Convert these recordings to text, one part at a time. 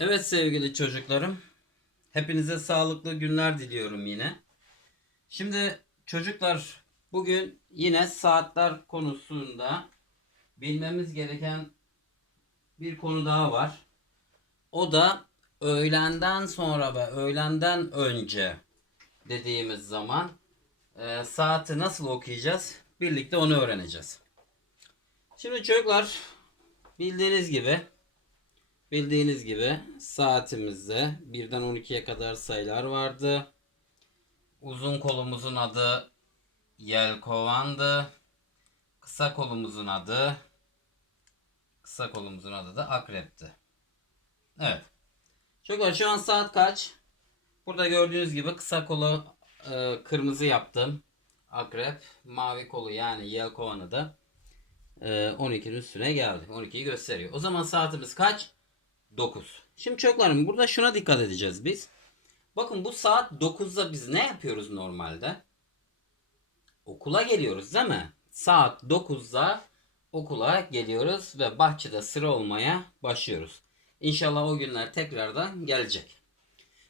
Evet sevgili çocuklarım. Hepinize sağlıklı günler diliyorum yine. Şimdi çocuklar bugün yine saatler konusunda bilmemiz gereken bir konu daha var. O da öğlenden sonra ve öğlenden önce dediğimiz zaman e, saati nasıl okuyacağız? Birlikte onu öğreneceğiz. Şimdi çocuklar bildiğiniz gibi Bildiğiniz gibi saatimizde 1'den 12'ye kadar sayılar vardı. Uzun kolumuzun adı yelkovandı. Kısa kolumuzun adı kısa kolumuzun adı da akrepti. Evet. Çocuklar şu an saat kaç? Burada gördüğünüz gibi kısa kolu e, kırmızı yaptım. Akrep, mavi kolu yani yelkovanı da e, 12'nin üstüne geldi. 12'yi gösteriyor. O zaman saatimiz kaç? 9. Şimdi çocuklarım burada şuna dikkat edeceğiz biz. Bakın bu saat 9'da biz ne yapıyoruz normalde? Okula geliyoruz değil mi? Saat 9'da okula geliyoruz ve bahçede sıra olmaya başlıyoruz. İnşallah o günler tekrardan gelecek.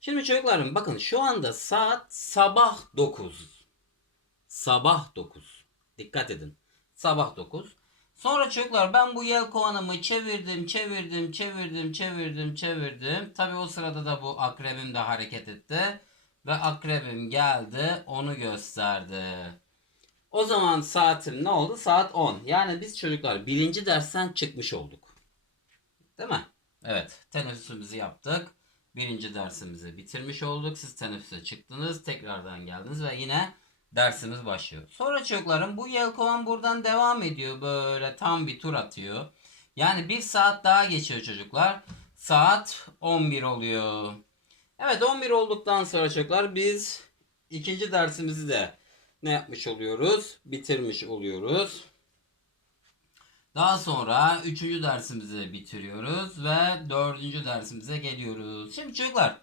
Şimdi çocuklarım bakın şu anda saat sabah 9. Sabah 9. Dikkat edin. Sabah 9. Sonra çocuklar ben bu yelkovanımı çevirdim, çevirdim, çevirdim, çevirdim, çevirdim. Tabi o sırada da bu akrebim de hareket etti. Ve akrebim geldi onu gösterdi. O zaman saatim ne oldu? Saat 10. Yani biz çocuklar birinci dersten çıkmış olduk. Değil mi? Evet. Teneffüsümüzü yaptık. Birinci dersimizi bitirmiş olduk. Siz teneffüse çıktınız. Tekrardan geldiniz ve yine dersimiz başlıyor. Sonra çocuklarım bu yelkovan buradan devam ediyor. Böyle tam bir tur atıyor. Yani bir saat daha geçiyor çocuklar. Saat 11 oluyor. Evet 11 olduktan sonra çocuklar biz ikinci dersimizi de ne yapmış oluyoruz? Bitirmiş oluyoruz. Daha sonra üçüncü dersimizi bitiriyoruz ve dördüncü dersimize geliyoruz. Şimdi çocuklar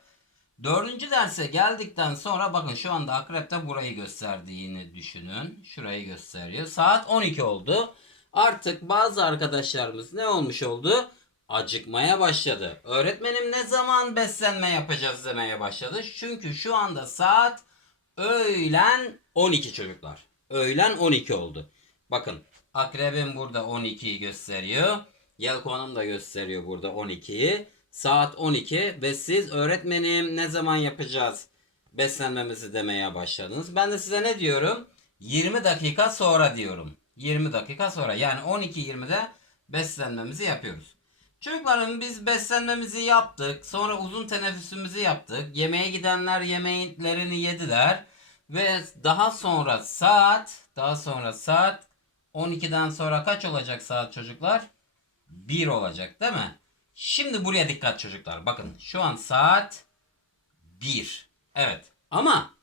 Dördüncü derse geldikten sonra bakın şu anda akrepte burayı gösterdiğini düşünün. Şurayı gösteriyor. Saat 12 oldu. Artık bazı arkadaşlarımız ne olmuş oldu? Acıkmaya başladı. Öğretmenim ne zaman beslenme yapacağız demeye başladı. Çünkü şu anda saat öğlen 12 çocuklar. Öğlen 12 oldu. Bakın akrebim burada 12'yi gösteriyor. Yelkovanım da gösteriyor burada 12'yi. Saat 12 ve siz öğretmenim ne zaman yapacağız beslenmemizi demeye başladınız. Ben de size ne diyorum? 20 dakika sonra diyorum. 20 dakika sonra yani 12.20'de beslenmemizi yapıyoruz. Çocuklarım biz beslenmemizi yaptık. Sonra uzun teneffüsümüzü yaptık. Yemeğe gidenler yemeğlerini yediler. Ve daha sonra saat daha sonra saat 12'den sonra kaç olacak saat çocuklar? 1 olacak değil mi? Şimdi buraya dikkat çocuklar. Bakın şu an saat 1. Evet. Ama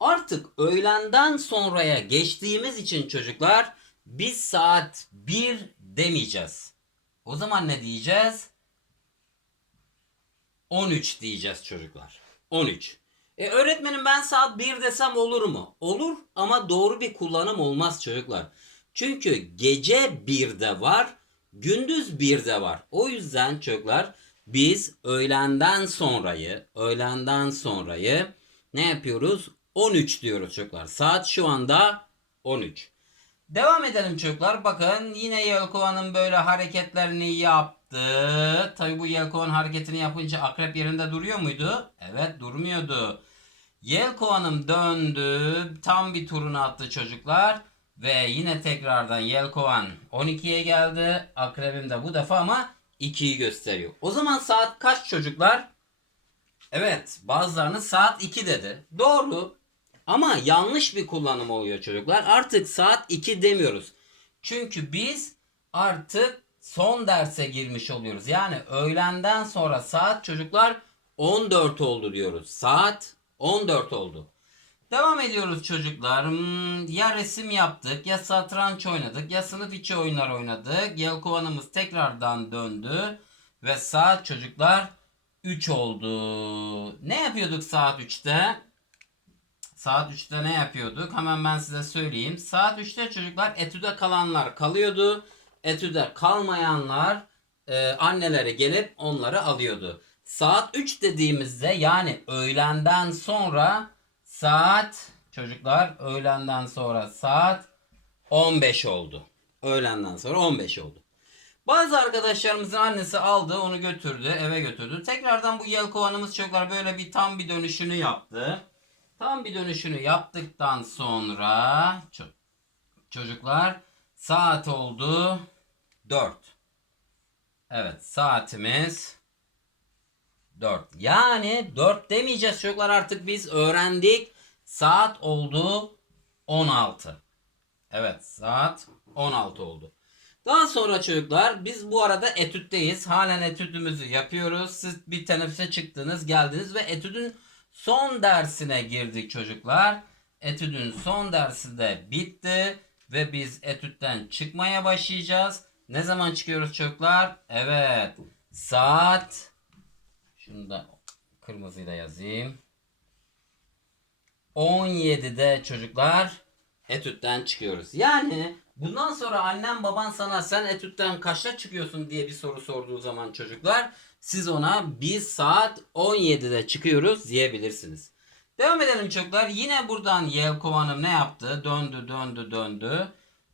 artık öğlenden sonraya geçtiğimiz için çocuklar biz saat 1 demeyeceğiz. O zaman ne diyeceğiz? 13 diyeceğiz çocuklar. 13. E öğretmenim ben saat 1 desem olur mu? Olur ama doğru bir kullanım olmaz çocuklar. Çünkü gece 1'de var, gündüz 1'de var. O yüzden çocuklar biz öğlenden sonrayı, öğlenden sonrayı ne yapıyoruz? 13 diyoruz çocuklar. Saat şu anda 13. Devam edelim çocuklar. Bakın yine Yelkova'nın böyle hareketlerini yaptı. Tabi bu Yelkovan hareketini yapınca akrep yerinde duruyor muydu? Evet durmuyordu. Yelkovanım döndü. Tam bir turunu attı çocuklar. Ve yine tekrardan Yelkovan 12'ye geldi. Akrebim de bu defa ama 2'yi gösteriyor. O zaman saat kaç çocuklar? Evet bazılarınız saat 2 dedi. Doğru. Ama yanlış bir kullanım oluyor çocuklar. Artık saat 2 demiyoruz. Çünkü biz artık son derse girmiş oluyoruz. Yani öğlenden sonra saat çocuklar 14 oldu diyoruz. Saat 14 oldu. Devam ediyoruz çocuklar. Hmm, ya resim yaptık, ya satranç oynadık, ya sınıf içi oyunlar oynadık. Yelkovanımız tekrardan döndü. Ve saat çocuklar 3 oldu. Ne yapıyorduk saat 3'te? Saat 3'te ne yapıyorduk? Hemen ben size söyleyeyim. Saat 3'te çocuklar etüde kalanlar kalıyordu. Etüde kalmayanlar e, anneleri gelip onları alıyordu. Saat 3 dediğimizde yani öğlenden sonra saat çocuklar öğlenden sonra saat 15 oldu. Öğlenden sonra 15 oldu. Bazı arkadaşlarımızın annesi aldı onu götürdü eve götürdü. Tekrardan bu yelkovanımız çocuklar böyle bir tam bir dönüşünü yaptı. Tam bir dönüşünü yaptıktan sonra ço- çocuklar saat oldu 4. Evet saatimiz 4. Yani 4 demeyeceğiz çocuklar artık biz öğrendik. Saat oldu 16. Evet saat 16 oldu. Daha sonra çocuklar biz bu arada etütteyiz. Halen etüdümüzü yapıyoruz. Siz bir teneffüse çıktınız geldiniz ve etüdün son dersine girdik çocuklar. Etüdün son dersi de bitti ve biz etütten çıkmaya başlayacağız. Ne zaman çıkıyoruz çocuklar? Evet. Saat şunu da kırmızıyla yazayım. 17'de çocuklar etütten çıkıyoruz. Yani bundan sonra annem baban sana sen etütten kaçta çıkıyorsun diye bir soru sorduğu zaman çocuklar siz ona biz saat 17'de çıkıyoruz diyebilirsiniz. Devam edelim çocuklar. Yine buradan Yelkovan'ım ne yaptı? Döndü döndü döndü.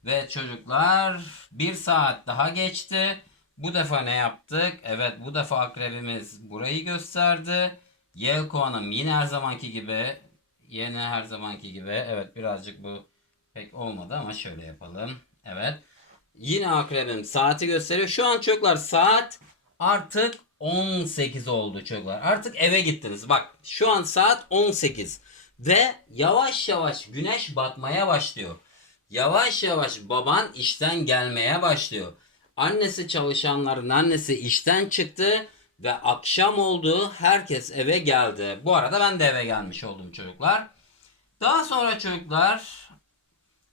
Ve çocuklar bir saat daha geçti. Bu defa ne yaptık? Evet bu defa akrebimiz burayı gösterdi. Yelkovan'ım yine her zamanki gibi yine her zamanki gibi evet birazcık bu pek olmadı ama şöyle yapalım. Evet. Yine akrebim saati gösteriyor. Şu an çocuklar saat artık 18 oldu çocuklar. Artık eve gittiniz. Bak şu an saat 18 ve yavaş yavaş güneş batmaya başlıyor. Yavaş yavaş baban işten gelmeye başlıyor. Annesi çalışanların annesi işten çıktı ve akşam oldu. Herkes eve geldi. Bu arada ben de eve gelmiş oldum çocuklar. Daha sonra çocuklar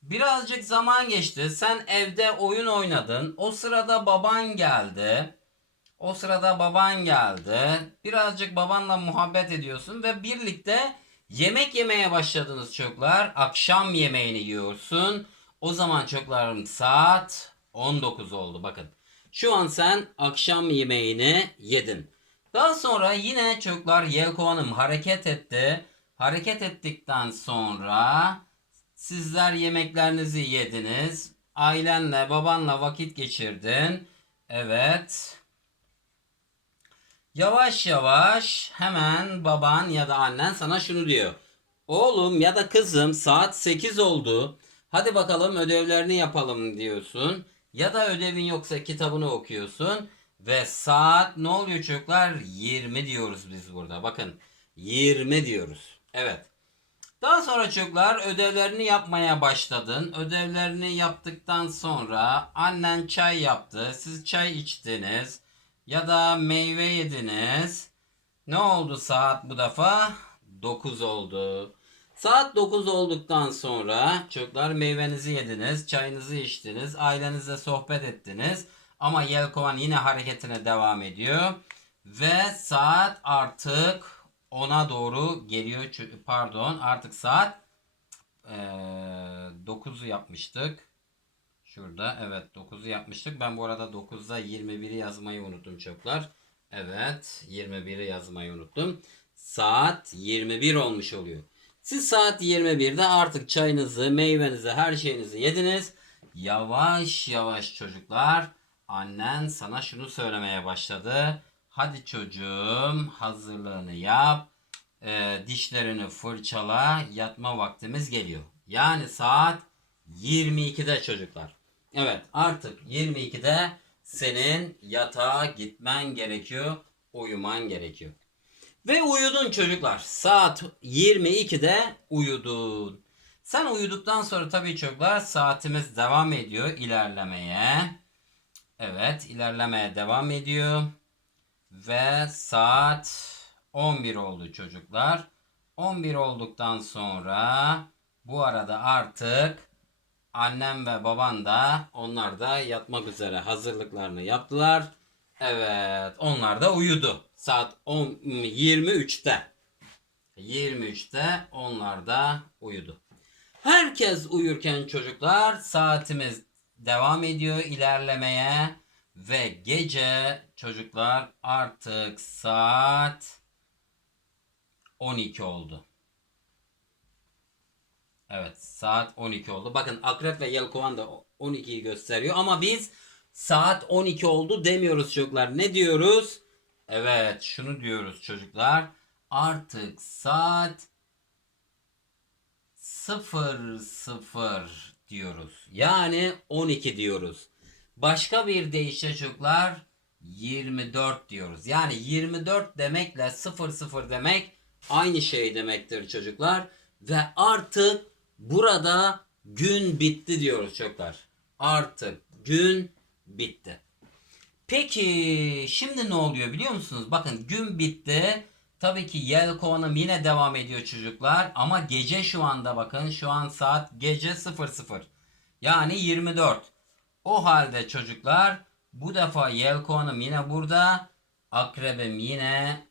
birazcık zaman geçti. Sen evde oyun oynadın. O sırada baban geldi. O sırada baban geldi. Birazcık babanla muhabbet ediyorsun ve birlikte yemek yemeye başladınız çocuklar. Akşam yemeğini yiyorsun. O zaman çocuklarım saat 19 oldu bakın. Şu an sen akşam yemeğini yedin. Daha sonra yine çocuklar Yelkovan'ım hareket etti. Hareket ettikten sonra sizler yemeklerinizi yediniz. Ailenle babanla vakit geçirdin. Evet. Yavaş yavaş hemen baban ya da annen sana şunu diyor. Oğlum ya da kızım saat 8 oldu. Hadi bakalım ödevlerini yapalım diyorsun. Ya da ödevin yoksa kitabını okuyorsun. Ve saat ne oluyor çocuklar? 20 diyoruz biz burada. Bakın 20 diyoruz. Evet. Daha sonra çocuklar ödevlerini yapmaya başladın. Ödevlerini yaptıktan sonra annen çay yaptı. Siz çay içtiniz. Ya da meyve yediniz. Ne oldu saat bu defa? 9 oldu. Saat 9 olduktan sonra çocuklar meyvenizi yediniz, çayınızı içtiniz, ailenizle sohbet ettiniz. Ama Yelkovan yine hareketine devam ediyor. Ve saat artık 10'a doğru geliyor. Pardon artık saat eee 9'u yapmıştık. Şurada evet 9'u yapmıştık. Ben bu arada 9'da 21'i yazmayı unuttum çocuklar. Evet 21'i yazmayı unuttum. Saat 21 olmuş oluyor. Siz saat 21'de artık çayınızı, meyvenizi, her şeyinizi yediniz. Yavaş yavaş çocuklar annen sana şunu söylemeye başladı. Hadi çocuğum hazırlığını yap. Ee, dişlerini fırçala. Yatma vaktimiz geliyor. Yani saat 22'de çocuklar. Evet artık 22'de senin yatağa gitmen gerekiyor. Uyuman gerekiyor. Ve uyudun çocuklar. Saat 22'de uyudun. Sen uyuduktan sonra tabii çocuklar saatimiz devam ediyor ilerlemeye. Evet ilerlemeye devam ediyor. Ve saat 11 oldu çocuklar. 11 olduktan sonra bu arada artık annem ve baban da onlar da yatmak üzere hazırlıklarını yaptılar. Evet onlar da uyudu. Saat 10, 23'te. 23'te onlar da uyudu. Herkes uyurken çocuklar saatimiz devam ediyor ilerlemeye. Ve gece çocuklar artık saat 12 oldu. Evet saat 12 oldu. Bakın akrep ve yelkovan da 12'yi gösteriyor ama biz saat 12 oldu demiyoruz çocuklar. Ne diyoruz? Evet şunu diyoruz çocuklar. Artık saat 00 diyoruz. Yani 12 diyoruz. Başka bir deyişle çocuklar 24 diyoruz. Yani 24 demekle 00 demek aynı şey demektir çocuklar. Ve artık burada gün bitti diyoruz çocuklar. Artık gün bitti. Peki şimdi ne oluyor biliyor musunuz? Bakın gün bitti. Tabii ki yelkovanım yine devam ediyor çocuklar. Ama gece şu anda bakın şu an saat gece 00. Yani 24. O halde çocuklar bu defa yelkovanım yine burada. Akrebim yine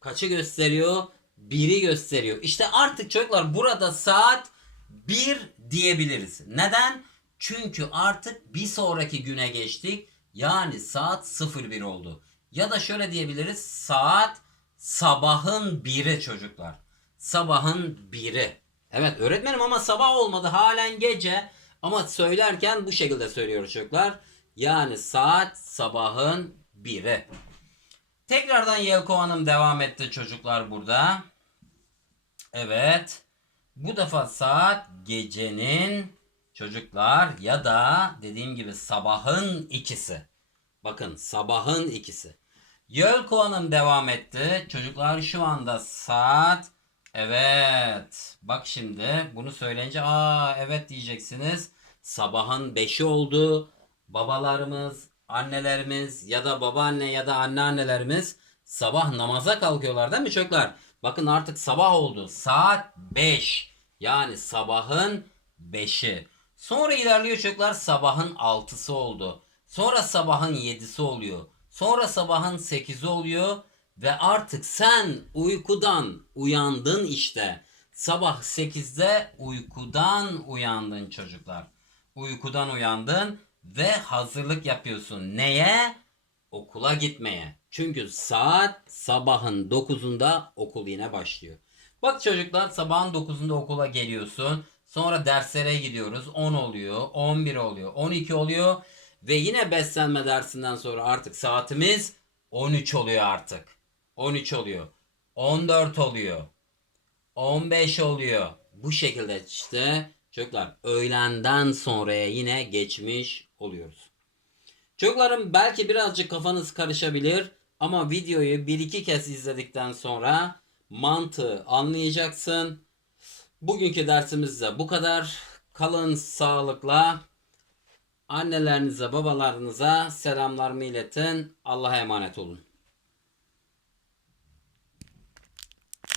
kaçı gösteriyor? 1'i gösteriyor. İşte artık çocuklar burada saat 1 diyebiliriz. Neden? Çünkü artık bir sonraki güne geçtik. Yani saat 01 oldu. Ya da şöyle diyebiliriz. Saat sabahın 1'i çocuklar. Sabahın 1'i. Evet öğretmenim ama sabah olmadı. Halen gece. Ama söylerken bu şekilde söylüyoruz çocuklar. Yani saat sabahın 1'i. Tekrardan Yelkovan'ım devam etti çocuklar burada. Evet. Bu defa saat gecenin çocuklar ya da dediğim gibi sabahın ikisi. Bakın sabahın ikisi. Yelkovan'ım devam etti. Çocuklar şu anda saat Evet. Bak şimdi bunu söyleyince aa evet diyeceksiniz. Sabahın 5'i oldu. Babalarımız, annelerimiz ya da babaanne ya da anneannelerimiz sabah namaza kalkıyorlar değil mi çocuklar? Bakın artık sabah oldu. Saat 5. Yani sabahın 5'i. Sonra ilerliyor çocuklar sabahın 6'sı oldu. Sonra sabahın 7'si oluyor. Sonra sabahın 8'i oluyor. Ve artık sen uykudan uyandın işte. Sabah 8'de uykudan uyandın çocuklar. Uykudan uyandın ve hazırlık yapıyorsun. Neye? Okula gitmeye. Çünkü saat sabahın 9'unda okul yine başlıyor. Bak çocuklar sabahın 9'unda okula geliyorsun. Sonra derslere gidiyoruz. 10 oluyor, 11 oluyor, 12 oluyor. Ve yine beslenme dersinden sonra artık saatimiz 13 oluyor artık. 13 oluyor. 14 oluyor. 15 oluyor. Bu şekilde işte çocuklar öğlenden sonraya yine geçmiş oluyoruz. Çocuklarım belki birazcık kafanız karışabilir ama videoyu bir iki kez izledikten sonra mantığı anlayacaksın. Bugünkü dersimiz de bu kadar. Kalın sağlıkla. Annelerinize, babalarınıza selamlarımı iletin. Allah'a emanet olun.